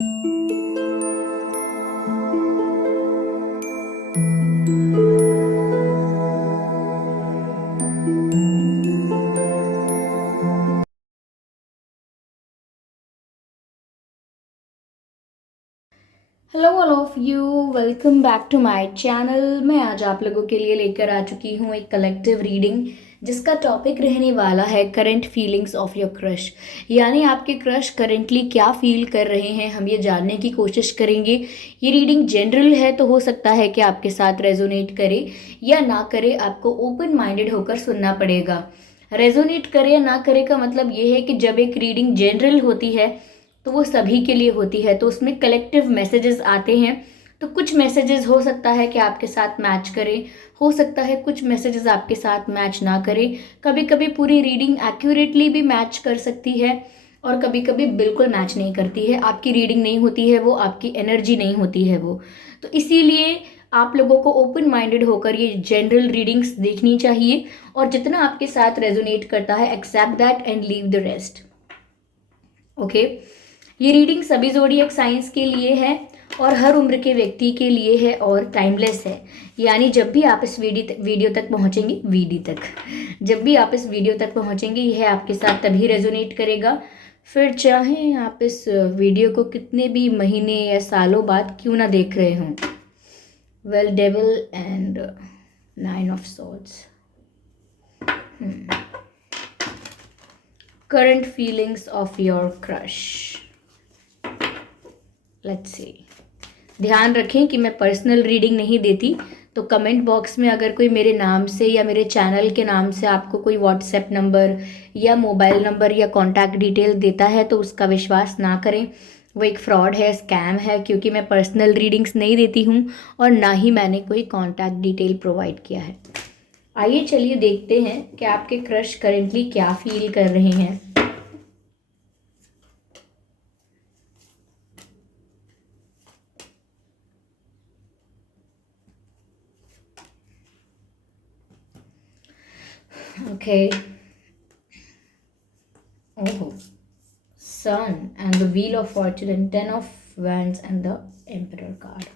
Hello all of you, welcome back to my channel. मैं आज आप लोगों के लिए लेकर आ चुकी हूँ एक कलेक्टिव रीडिंग जिसका टॉपिक रहने वाला है current feelings of your crush. यानी आपके क्रश करंटली क्या फील कर रहे हैं, हम ये जानने की कोशिश करेंगे। ये रीडिंग जनरल है तो हो सकता है कि आपके साथ रेजोनेट करे या ना करे, आपको ओपन माइंडेड होकर सुनना पड़ेगा। रेजोनेट करे या ना करे का मतलब ये है कि जब एक रीडिंग जनरल होती है तो वो सभी के लिए होती है, तो उसमें कलेक्टिव मैसेजेस आते हैं। तो कुछ मैसेजेस हो सकता है कि आपके साथ मैच करें, हो सकता है कुछ मैसेजेस आपके साथ मैच ना करें। कभी कभी पूरी रीडिंग एक्यूरेटली भी मैच कर सकती है और कभी कभी बिल्कुल मैच नहीं करती है। आपकी रीडिंग नहीं होती है वो, आपकी एनर्जी नहीं होती है वो। तो इसीलिए आप लोगों को ओपन माइंडेड होकर ये जनरल रीडिंग्स देखनी चाहिए और जितना आपके साथ रेजोनेट करता है accept that and leave the rest. Okay, ये रीडिंग सभी ज़ोडिएक साइंस के लिए है और हर उम्र के व्यक्ति के लिए है और टाइमलेस है। यानी जब भी आप इस वीडियो तक पहुंचेंगे, जब भी आप इस वीडियो तक पहुंचेंगे यह आपके साथ तभी रेजोनेट करेगा। फिर चाहे आप इस वीडियो को कितने भी महीने या सालों बाद क्यों ना देख रहे हों। Well, devil and 9 of swords, current feelings of your crush. Let's see. ध्यान रखें कि मैं पर्सनल रीडिंग नहीं देती, तो कमेंट बॉक्स में अगर कोई मेरे नाम से या मेरे चैनल के नाम से आपको कोई व्हाट्सएप नंबर या मोबाइल नंबर या कॉन्टैक्ट डिटेल देता है तो उसका विश्वास ना करें। वो एक फ्रॉड है, स्कैम है, क्योंकि मैं पर्सनल रीडिंग्स नहीं देती हूँ और ना ही मैंने कोई कॉन्टैक्ट डिटेल प्रोवाइड किया है। आइए चलिए देखते हैं कि आपके क्रश करेंटली क्या फील कर रहे हैं। Okay. Oh, Sun and the Wheel of Fortune and 10 of Wands and the Emperor card.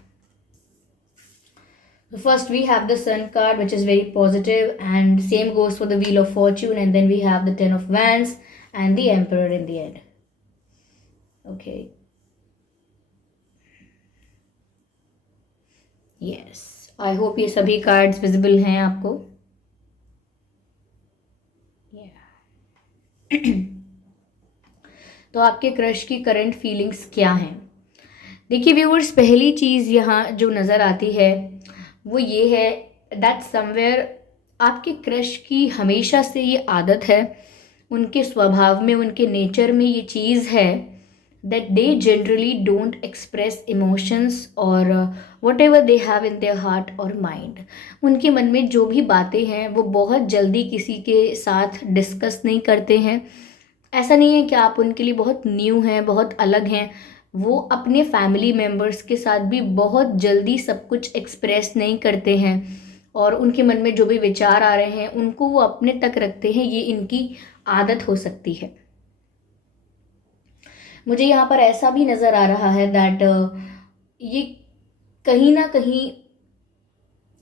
So first we have the Sun card, which is very positive, and same goes for the Wheel of Fortune, and then we have the 10 of Wands and the Emperor in the end. Okay. Yes. I hope ये सभी cards visible हैं आपको. Yeah. तो आपके crush की current feelings क्या हैं? देखिए व्यूअर्स, पहली चीज़ यहाँ जो नज़र आती है वो ये है दैट समवेयर आपके क्रश की हमेशा से ये आदत है, उनके स्वभाव में, उनके नेचर में ये चीज़ है that they generally don't express emotions और whatever they have in their heart और माइंड। उनके मन में जो भी बातें हैं वो बहुत जल्दी किसी के साथ डिस्कस नहीं करते हैं। ऐसा नहीं है कि आप उनके लिए बहुत न्यू हैं, बहुत अलग हैं। वो अपने फैमिली मेम्बर्स के साथ भी बहुत जल्दी सब कुछ एक्सप्रेस नहीं करते हैं और उनके मन में जो भी विचार आ रहे हैं उनको वो अपने तक रखते हैं। ये इनकी आदत हो सकती है। मुझे यहाँ पर ऐसा भी नज़र आ रहा है दैट ये कहीं ना कहीं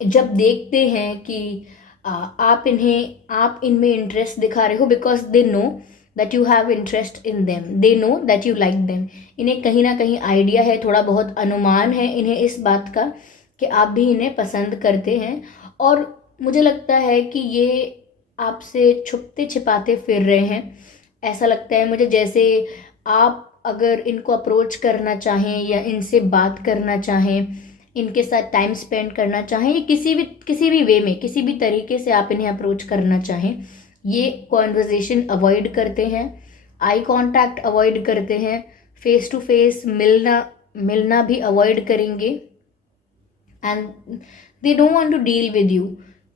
जब देखते हैं कि आप इनमें इंटरेस्ट दिखा रहे हो because they know that you have interest in them, they know that you like them. इन्हें कहीं ना कहीं आइडिया है, थोड़ा बहुत अनुमान है इन्हें इस बात का कि आप भी इन्हें पसंद करते हैं। और मुझे लगता है कि ये आपसे छुपते छिपाते फिर रहे हैं। ऐसा लगता है मुझे जैसे आप अगर इनको अप्रोच करना चाहें या इनसे बात करना चाहें, इनके साथ टाइम स्पेंड करना चाहें, या किसी भी वे में, किसी भी तरीके से आप इन्हें अप्रोच करना चाहें, ये कॉन्वर्जेशन अवॉइड करते हैं, आई कांटेक्ट अवॉइड करते हैं, फेस टू फेस मिलना भी अवॉइड करेंगे and they don't want to deal with you,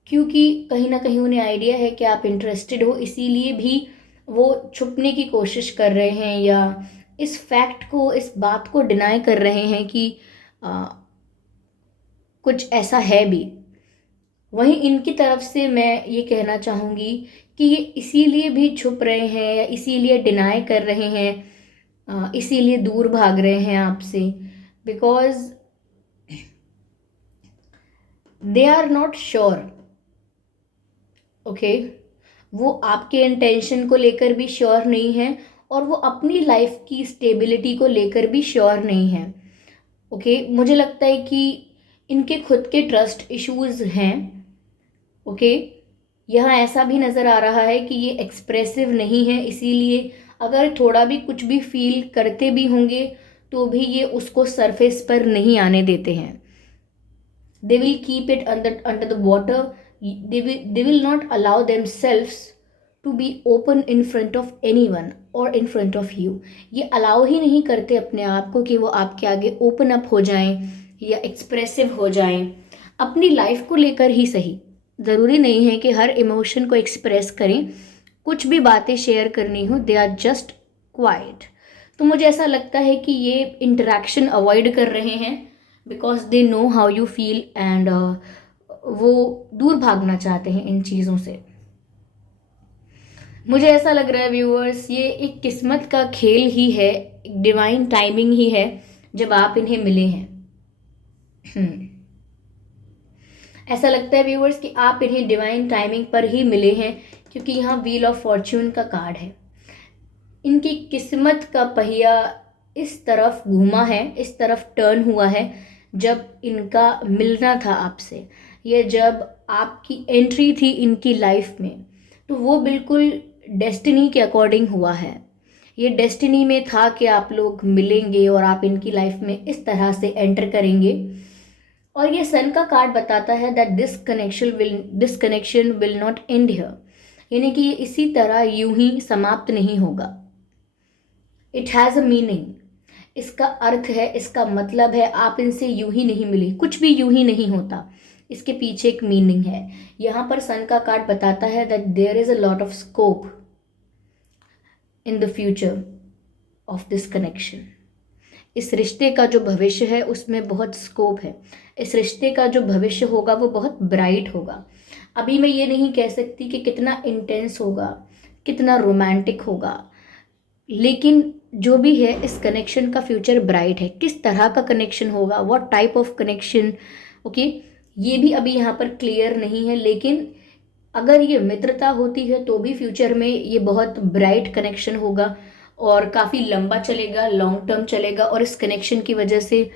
क्योंकि कहीं ना कहीं उन्हें आइडिया है कि आप इंटरेस्टेड हो। इसीलिए भी वो छुपने की कोशिश कर रहे हैं या इस फैक्ट को, इस बात को डिनाई कर रहे हैं कि कुछ ऐसा है भी। वहीं इनकी तरफ से मैं ये कहना चाहूँगी कि ये इसीलिए भी छुप रहे हैं या इसीलिए डिनाई कर रहे हैं इसीलिए दूर भाग रहे हैं आपसे, because they are not sure. Okay, वो आपके इंटेंशन को लेकर भी श्योर नहीं है और वो अपनी लाइफ की स्टेबिलिटी को लेकर भी श्योर नहीं है। ओके, मुझे लगता है कि इनके खुद के ट्रस्ट इश्यूज हैं। ओके, यहाँ ऐसा भी नज़र आ रहा है कि ये एक्सप्रेसिव नहीं है, इसीलिए अगर थोड़ा भी कुछ भी फील करते भी होंगे तो भी ये उसको सरफेस पर नहीं आने देते हैं। They will keep it under the water. They will not allow themselves to be open in front of anyone or in front of you. ये अलाउ ही नहीं करते अपने आप को कि वो आपके आगे ओपन अप हो जाएं या एक्सप्रेसिव हो जाएं, अपनी लाइफ को लेकर ही सही। ज़रूरी नहीं है कि हर इमोशन को एक्सप्रेस करें, कुछ भी बातें शेयर करनी हो, दे आर जस्ट क्वाइट। तो मुझे ऐसा लगता है कि ये इंटरेक्शन अवॉइड कर रहे हैं because they know how you feel and वो दूर भागना चाहते हैं इन चीज़ों से। मुझे ऐसा लग रहा है व्यूअर्स, ये एक किस्मत का खेल ही है, एक डिवाइन टाइमिंग ही है जब आप इन्हें मिले हैं। ऐसा लगता है व्यूअर्स कि आप इन्हें डिवाइन टाइमिंग पर ही मिले हैं, क्योंकि यहाँ व्हील ऑफ फॉर्च्यून का कार्ड है। इनकी किस्मत का पहिया इस तरफ घूमा है, इस तरफ टर्न हुआ है जब इनका मिलना था आपसे, या जब आपकी एंट्री थी इनकी लाइफ में, तो वो बिल्कुल डेस्टिनी के अकॉर्डिंग हुआ है। ये डेस्टिनी में था कि आप लोग मिलेंगे और आप इनकी लाइफ में इस तरह से एंटर करेंगे। और ये सन का कार्ड बताता है that this connection will not and here, यानी कि ये इसी तरह यूं ही समाप्त नहीं होगा। इट हैज़ अ मीनिंग, इसका अर्थ है, इसका मतलब है, आप इनसे यूं ही नहीं मिले, कुछ भी यूं ही नहीं होता, इसके पीछे एक मीनिंग है। यहाँ पर सन का कार्ड बताता है that there is a lot of scope in the future of this connection. इस रिश्ते का जो भविष्य है उसमें बहुत स्कोप है, इस रिश्ते का जो भविष्य होगा वो बहुत ब्राइट होगा। अभी मैं ये नहीं कह सकती कि कितना इंटेंस होगा, कितना रोमांटिक होगा, लेकिन जो भी है इस कनेक्शन का फ्यूचर ब्राइट है। किस तरह का कनेक्शन होगा, what type of connection, okay, ये भी अभी यहाँ पर क्लियर नहीं है। लेकिन अगर ये मित्रता होती है तो भी फ्यूचर में ये बहुत ब्राइट कनेक्शन होगा और काफ़ी लंबा चलेगा, लॉन्ग टर्म चलेगा। और इस कनेक्शन की वजह से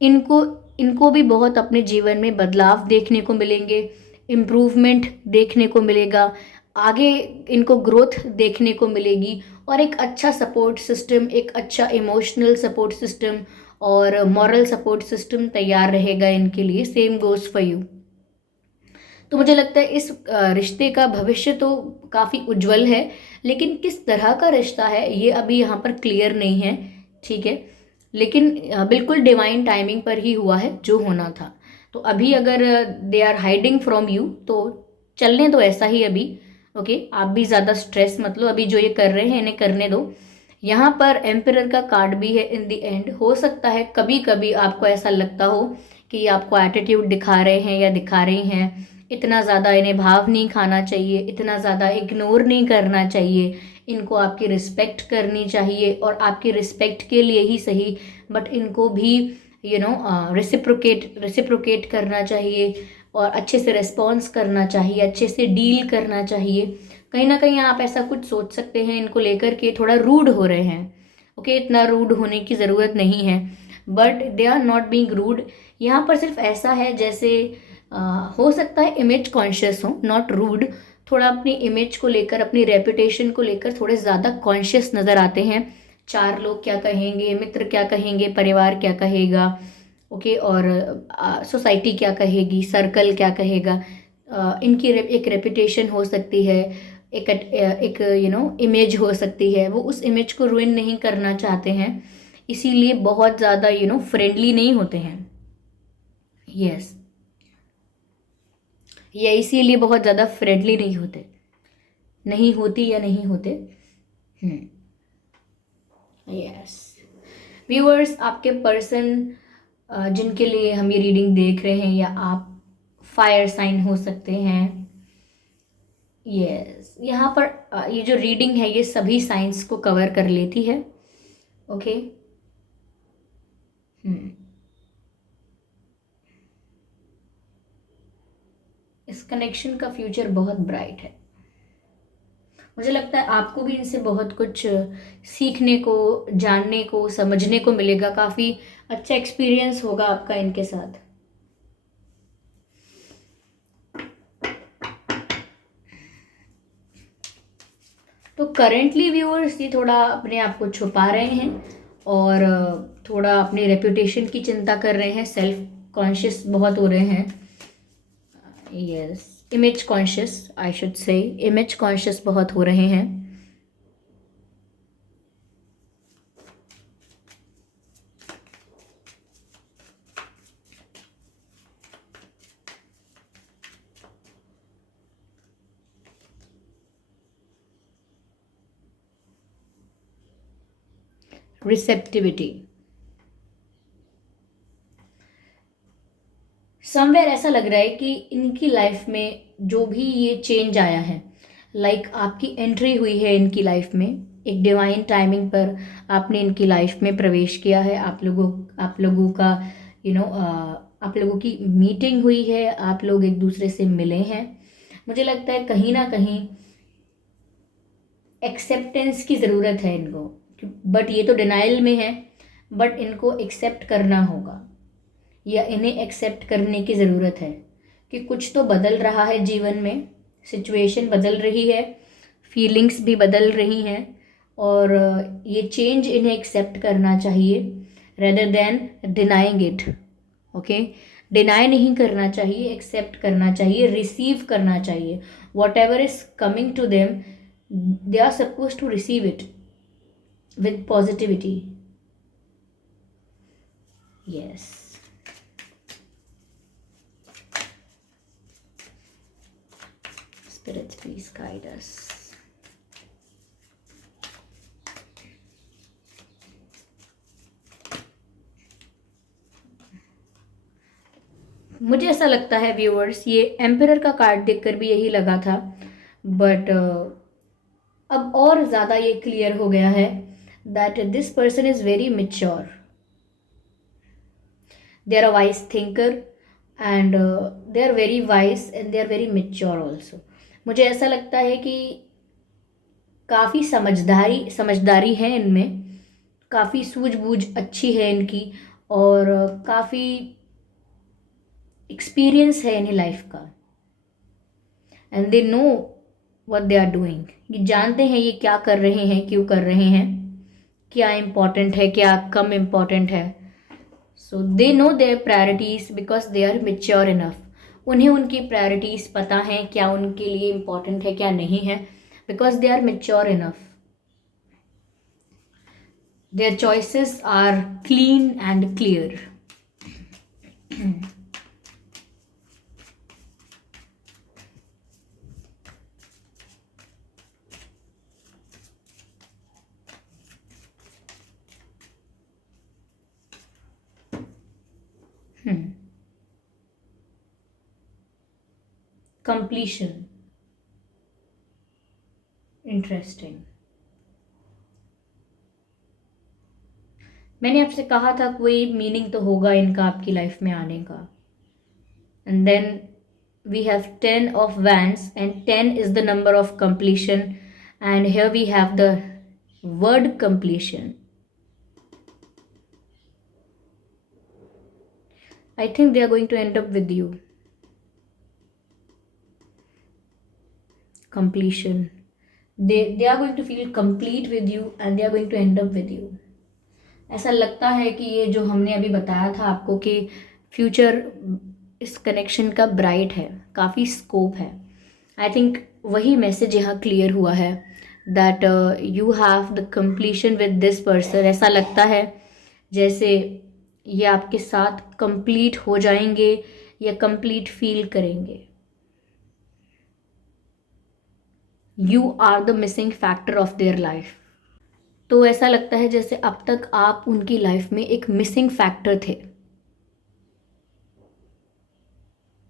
इनको इनको भी बहुत अपने जीवन में बदलाव देखने को मिलेंगे, इम्प्रूवमेंट देखने को मिलेगा, आगे इनको ग्रोथ देखने को मिलेगी और एक अच्छा सपोर्ट सिस्टम, एक अच्छा इमोशनल सपोर्ट सिस्टम और मॉरल सपोर्ट सिस्टम तैयार रहेगा इनके लिए। Same goes for you. तो मुझे लगता है इस रिश्ते का भविष्य तो काफ़ी उज्जवल है, लेकिन किस तरह का रिश्ता है ये अभी यहाँ पर क्लियर नहीं है, ठीक है। लेकिन बिल्कुल डिवाइन टाइमिंग पर ही हुआ है जो होना था। तो अभी अगर they are hiding from you तो चलने दो ऐसा ही अभी, ओके। आप भी ज़्यादा स्ट्रेस मत लो, अभी जो ये कर रहे हैं इन्हें करने दो। यहाँ पर एम्परर का कार्ड भी है इन द एंड। हो सकता है कभी कभी आपको ऐसा लगता हो कि ये आपको एटीट्यूड दिखा रहे हैं या दिखा रही हैं, इतना ज़्यादा इन्हें भाव नहीं खाना चाहिए, इतना ज़्यादा इग्नोर नहीं करना चाहिए, इनको आपकी रिस्पेक्ट करनी चाहिए और आपकी रिस्पेक्ट के लिए ही सही, बट इनको भी रेसिप्रोकेट करना चाहिए और अच्छे से रिस्पॉन्स करना चाहिए, अच्छे से डील करना चाहिए। कहीं ना कहीं आप ऐसा कुछ सोच सकते हैं इनको लेकर के थोड़ा रूड हो रहे हैं, ओके। इतना रूड होने की ज़रूरत नहीं है, but they are not being rude. यहाँ पर सिर्फ ऐसा है जैसे हो सकता है इमेज कॉन्शियस हो, नॉट रूड। थोड़ा अपनी इमेज को लेकर, अपनी रेपुटेशन को लेकर थोड़े ज़्यादा कॉन्शियस नज़र आते हैं। चार लोग क्या कहेंगे, मित्र क्या कहेंगे, परिवार क्या कहेगा, ओके, और सोसाइटी क्या कहेगी, सर्कल क्या कहेगा। इनकी एक रेपुटेशन हो सकती है, एक इमेज हो सकती है, वो उस इमेज को रुइन नहीं करना चाहते हैं, इसीलिए बहुत ज़्यादा फ्रेंडली नहीं होते हैं। यस, या इसीलिए बहुत ज़्यादा फ्रेंडली नहीं होते, नहीं होती या नहीं होते। यस व्यूअर्स, आपके पर्सन जिनके लिए हम ये रीडिंग देख रहे हैं, या आप फायर साइन हो सकते हैं। यस, यहाँ पर ये जो रीडिंग है ये सभी साइंस को कवर कर लेती है, ओके। हम्म। इस कनेक्शन का फ्यूचर बहुत ब्राइट है। मुझे लगता है आपको भी इनसे बहुत कुछ सीखने को, जानने को, समझने को मिलेगा। काफ़ी अच्छा एक्सपीरियंस होगा आपका इनके साथ। तो करेंटली व्यूअर्स ये थोड़ा अपने आप को छुपा रहे हैं और थोड़ा अपनी रेपुटेशन की चिंता कर रहे हैं, सेल्फ कॉन्शियस बहुत हो रहे हैं। Yes, image conscious, I should say image conscious बहुत हो रहे हैं। रिसेप्टिविटी, समवेयर ऐसा लग रहा है कि इनकी लाइफ में जो भी ये चेंज आया है, लाइक आपकी एंट्री हुई है इनकी लाइफ में, एक डिवाइन टाइमिंग पर आपने इनकी लाइफ में प्रवेश किया है। आप लोगों का आप लोगों की मीटिंग हुई है, आप लोग एक दूसरे से मिले हैं। मुझे लगता है कहीं ना कहीं एक्सेप्टेंस की ज़रूरत है इनको, बट ये तो डिनाइल में है। बट इनको एक्सेप्ट करना होगा, या इन्हें एक्सेप्ट करने की ज़रूरत है कि कुछ तो बदल रहा है जीवन में, सिचुएशन बदल रही है, फीलिंग्स भी बदल रही हैं, और ये चेंज इन्हें एक्सेप्ट करना चाहिए rather than denying it. Okay, deny नहीं करना चाहिए, एक्सेप्ट करना चाहिए, रिसीव करना चाहिए। Whatever is coming to them, they are suppose to receive it with positivity. Yes. Spirits, please guide us. मुझे ऐसा लगता है व्यूअर्स, ये एम्परर का कार्ड देखकर भी यही लगा था, बट अब और ज़्यादा ये क्लियर हो गया है that this person is very mature, they are a wise thinker and they are very wise and they are very mature also. मुझे ऐसा लगता है कि काफ़ी समझदारी समझदारी है इनमें, काफ़ी सूझबूझ अच्छी है इनकी, और काफ़ी एक्सपीरियंस है इन्हें लाइफ का, and they know what they are doing. ये जानते हैं ये क्या कर रहे हैं, क्यों कर रहे हैं, क्या इम्पोर्टेंट है, क्या कम इम्पोर्टेंट है। So they know their priorities because they are mature enough. उन्हें उनकी प्रायोरिटीज पता है, क्या उनके लिए इम्पोर्टेंट है, क्या नहीं है, because they are mature enough. Their choices are clean and clear. Completion, interesting. मैंने आपसे कहा था कोई मीनिंग तो होगा इनका आपकी लाइफ में आने का। And then we have 10 of Wands, and 10 is the number of completion, and here we have the word completion. I think they are going to end up with you. Completion. They are going to feel complete with you, and they are going to end up with you. ऐसा लगता है कि ये जो हमने अभी बताया था आपको कि फ्यूचर इस कनेक्शन का ब्राइट है, काफ़ी स्कोप है। आई थिंक वही मैसेज यहाँ क्लियर हुआ है that you have the completion with this person. ऐसा लगता है जैसे ये आपके साथ कंप्लीट हो जाएंगे या कंप्लीट फील करेंगे। You are the missing factor of their life. तो ऐसा लगता है जैसे अब तक आप उनकी लाइफ में एक मिसिंग फैक्टर थे।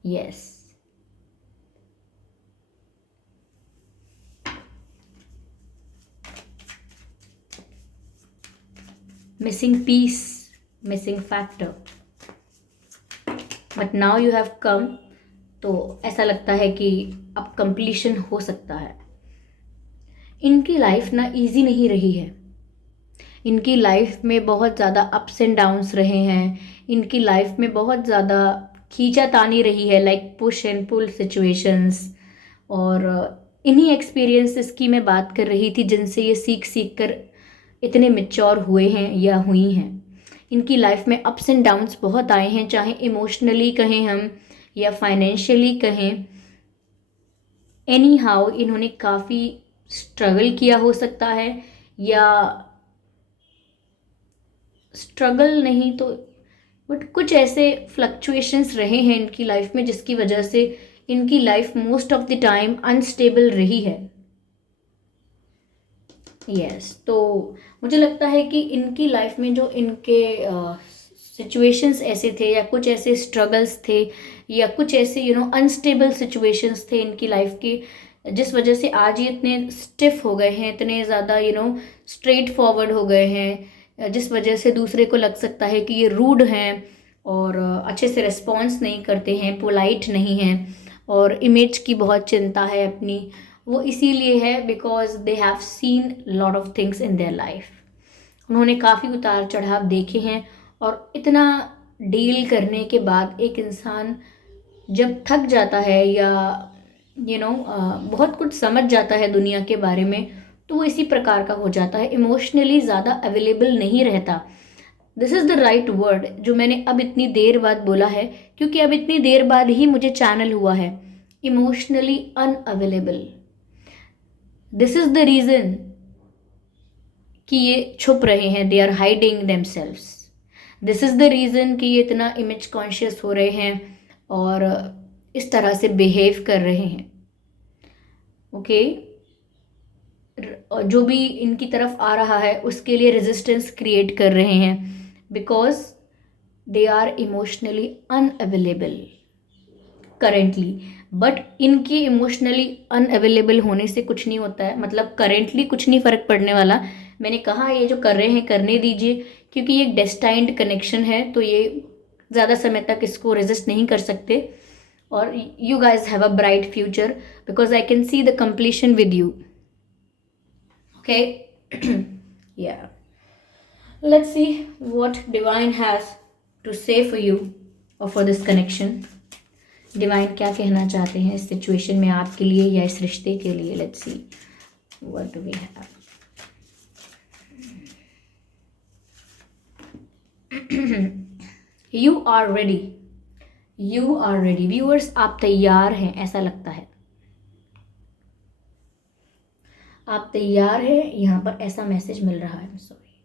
Yes. Missing piece, missing factor, but now you have come. तो ऐसा लगता है कि अब कंप्लीशन हो सकता है। इनकी लाइफ ना इजी नहीं रही है, इनकी लाइफ में बहुत ज़्यादा अप्स एंड डाउन्स रहे हैं, इनकी लाइफ में बहुत ज़्यादा खींचातानी रही है, like push and pull situations. और इन्हीं एक्सपीरियंसेस की मैं बात कर रही थी जिनसे ये सीख सीख कर इतने मेच्योर हुए हैं या हुई हैं। इनकी लाइफ में अप्स एंड डाउन्स बहुत आए हैं, चाहे इमोशनली कहें हम या फाइनेंशियली कहें। एनी हाउ इन्होंने काफ़ी स्ट्रगल किया हो सकता है, या स्ट्रगल नहीं तो बट कुछ ऐसे फ्लक्चुएशंस रहे हैं इनकी लाइफ में जिसकी वजह से इनकी life most of the time unstable रही है। यस तो मुझे लगता है कि इनकी लाइफ में जो इनके सिचुएशंस ऐसे थे, या कुछ ऐसे स्ट्रगल्स थे, या कुछ ऐसे अनस्टेबल सिचुएशंस थे इनकी लाइफ के, जिस वजह से आज ये इतने स्टिफ हो गए हैं, इतने ज़्यादा स्ट्रेट फॉरवर्ड हो गए हैं, जिस वजह से दूसरे को लग सकता है कि ये रूड हैं और अच्छे से रिस्पॉन्स नहीं करते हैं, पोलाइट नहीं हैं, और इमेज की बहुत चिंता है अपनी। वो इसीलिए है because they have seen lot of things in their life. उन्होंने काफ़ी उतार चढ़ाव देखे हैं, और इतना डील करने के बाद एक इंसान जब थक जाता है या बहुत कुछ समझ जाता है दुनिया के बारे में, तो वो इसी प्रकार का हो जाता है, इमोशनली ज़्यादा अवेलेबल नहीं रहता। This is the right word जो मैंने अब इतनी देर बाद बोला है, क्योंकि अब इतनी देर बाद ही मुझे चैनल हुआ है, emotionally unavailable. This is the reason कि ये छुप रहे हैं, they are hiding themselves. This is the reason कि ये इतना इमेज कॉन्शियस हो रहे हैं और इस तरह से बिहेव कर रहे हैं। ओके जो भी इनकी तरफ आ रहा है उसके लिए रेजिस्टेंस क्रिएट कर रहे हैं, because they are emotionally unavailable currently. But इनकी इमोशनली अनअवेलेबल होने से कुछ नहीं होता है, मतलब करेंटली कुछ नहीं फ़र्क पड़ने वाला। मैंने कहा ये जो कर रहे हैं करने दीजिए, क्योंकि ये एक डेस्टाइंड कनेक्शन है, तो ये ज़्यादा समय तक इसको रेजिस्ट नहीं कर सकते। और you guys have a bright future because I can see the completion with you. Okay yeah let's see what divine has to say for you और फॉर दिस कनेक्शन। डिवाइन क्या कहना चाहते हैं इस सिचुएशन में आपके लिए या इस रिश्ते के लिए। Let's see what do we have. You are ready, you are ready. Viewers आप तैयार हैं, ऐसा लगता है आप तैयार हैं, यहाँ पर ऐसा मैसेज मिल रहा है। Sorry,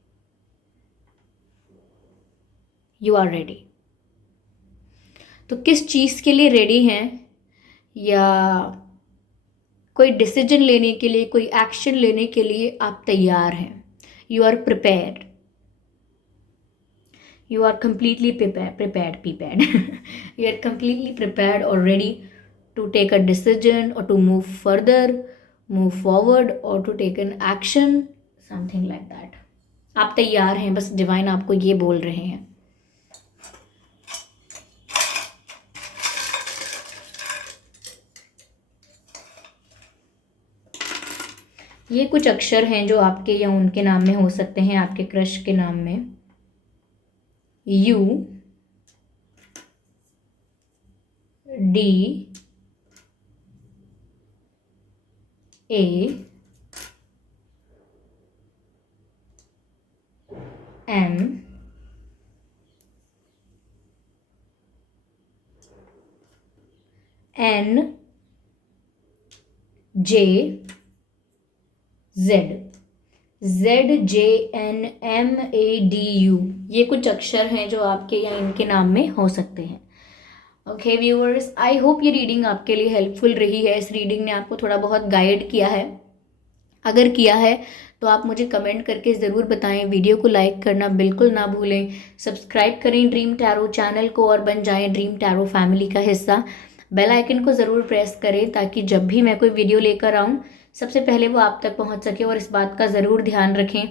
you are ready. तो किस चीज़ के लिए रेडी हैं, या कोई डिसीजन लेने के लिए, कोई एक्शन लेने के लिए आप तैयार हैं। You are prepared, you are completely prepared you are completely prepared or ready to take a decision or to move further, move forward or to take an action, something like that। आप तैयार हैं, बस divine आपको ये बोल रहे हैं। ये कुछ अक्षर हैं जो आपके या उनके नाम में हो सकते हैं, आपके क्रश के नाम में। U D A M N J Z ZJNMADU, ये कुछ अक्षर हैं जो आपके या इनके नाम में हो सकते हैं। ओके व्यूअर्स, आई होप ये रीडिंग आपके लिए हेल्पफुल रही है। इस रीडिंग ने आपको थोड़ा बहुत गाइड किया है। अगर किया है तो आप मुझे कमेंट करके ज़रूर बताएं। वीडियो को लाइक करना बिल्कुल ना भूलें। सब्सक्राइब करें ड्रीम टैरो चैनल को और बन जाएं ड्रीम टैरो फैमिली का हिस्सा। बेल आइकन को ज़रूर प्रेस करें ताकि जब भी मैं कोई वीडियो लेकर आऊँ सबसे पहले वो आप तक पहुंच सके। और इस बात का ज़रूर ध्यान रखें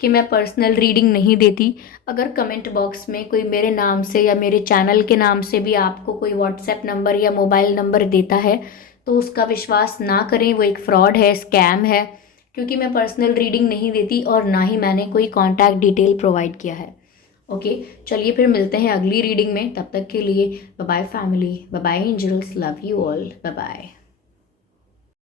कि मैं पर्सनल रीडिंग नहीं देती। अगर कमेंट बॉक्स में कोई मेरे नाम से या मेरे चैनल के नाम से भी आपको कोई व्हाट्सएप नंबर या मोबाइल नंबर देता है तो उसका विश्वास ना करें, वो एक फ्रॉड है, स्कैम है, क्योंकि मैं पर्सनल रीडिंग नहीं देती और ना ही मैंने कोई कॉन्टैक्ट डिटेल प्रोवाइड किया है। ओके, चलिए फिर मिलते हैं अगली रीडिंग में। तब तक के लिए bye bye family, bye bye angels, love you all, bye bye.